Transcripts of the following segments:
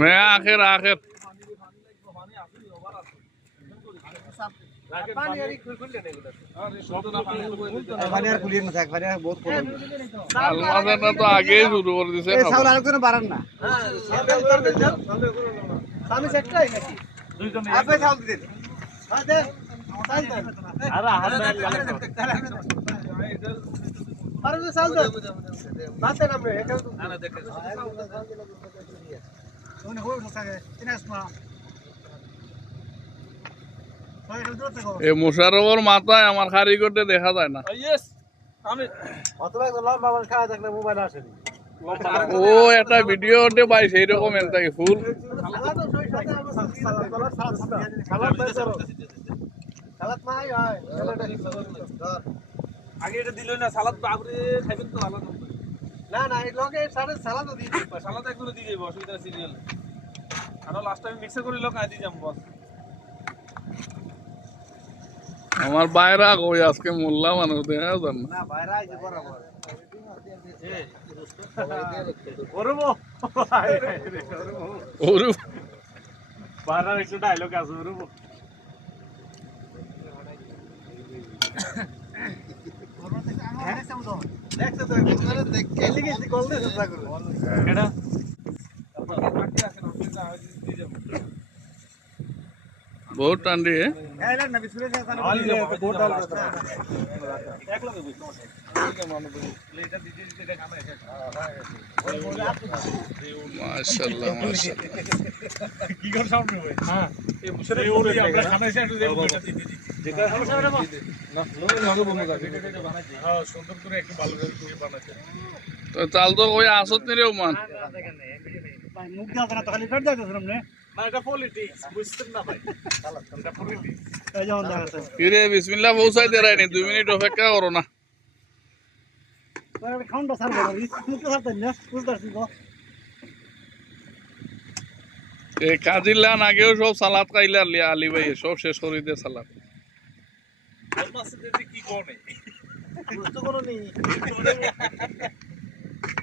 হ্যাঁ আখের আখের আল্লাহ তো আগেই দিছে বাড়ান না আমি সেটাই নাকি দুইজন আপে চাল আরে হয় এই মুশারফর মাথায় আমার কারিগরটা দেখা যায় না ইয়েস আমি অতটা লম্বা মানুষ খাওয়া থাকলে মোবাইল আসেনি ও একটা ভিডিও পাই সেই রকম এর থাকে ফুল মাই হয় আগে এটা দিলই না সালাদ খাইবেন তো আলাদা না না এই লগে সাড়ে সালাদ দিয়ে দিই। সালাদ একদম দিয়ে যাব অসুবিধা সিরিয়াল আর লাস্ট টাইম মিক্সার করে লোক আই দিয়ে যাম বস। আমার বাইরা কই আজকে মোল্লা মানুষ দেখা যান না? না বাইরে আইছে বরাবর। ওরবো ওরে একটু ডায়লগ আছে ওরে আমরা খানা এসে একটু দেব হ্যাঁ সুন্দর করে একটু ভালো করে করে বানাতে তো চাল তো কই আসত নি রে ওমান। মুখ দাও না ফেট দাও সামনে পৌঁছাই দে দুই মিনিট অপেক্ষা করো না। সার বুঝতে আগেও সব সালাদ খাইলে আলি আলি ভাই সব শেষ করে দিয়ে সালাদ।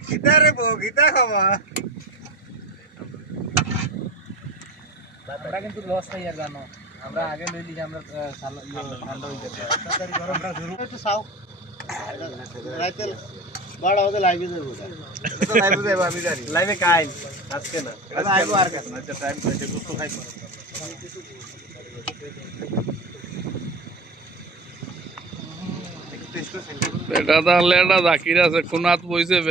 গীতা রে বউ গীতা খাবা আমরা কিন্তু লস খাই আর জানো। আমরা আগে লইলি যে আমরা ঠান্ডা হয়ে যেত একটু সাও রাইতে বড় হতে লাইভে যাব লাইভে যাইবো আমি জানি। লাইভে কাইল আজকে না। আজকে আর কাছে আচ্ছা টাইম পাইছে গুস্তু খাইবো টেস্ট করে এটা তাহলে একটা জাকির আছে খুনাত বইছে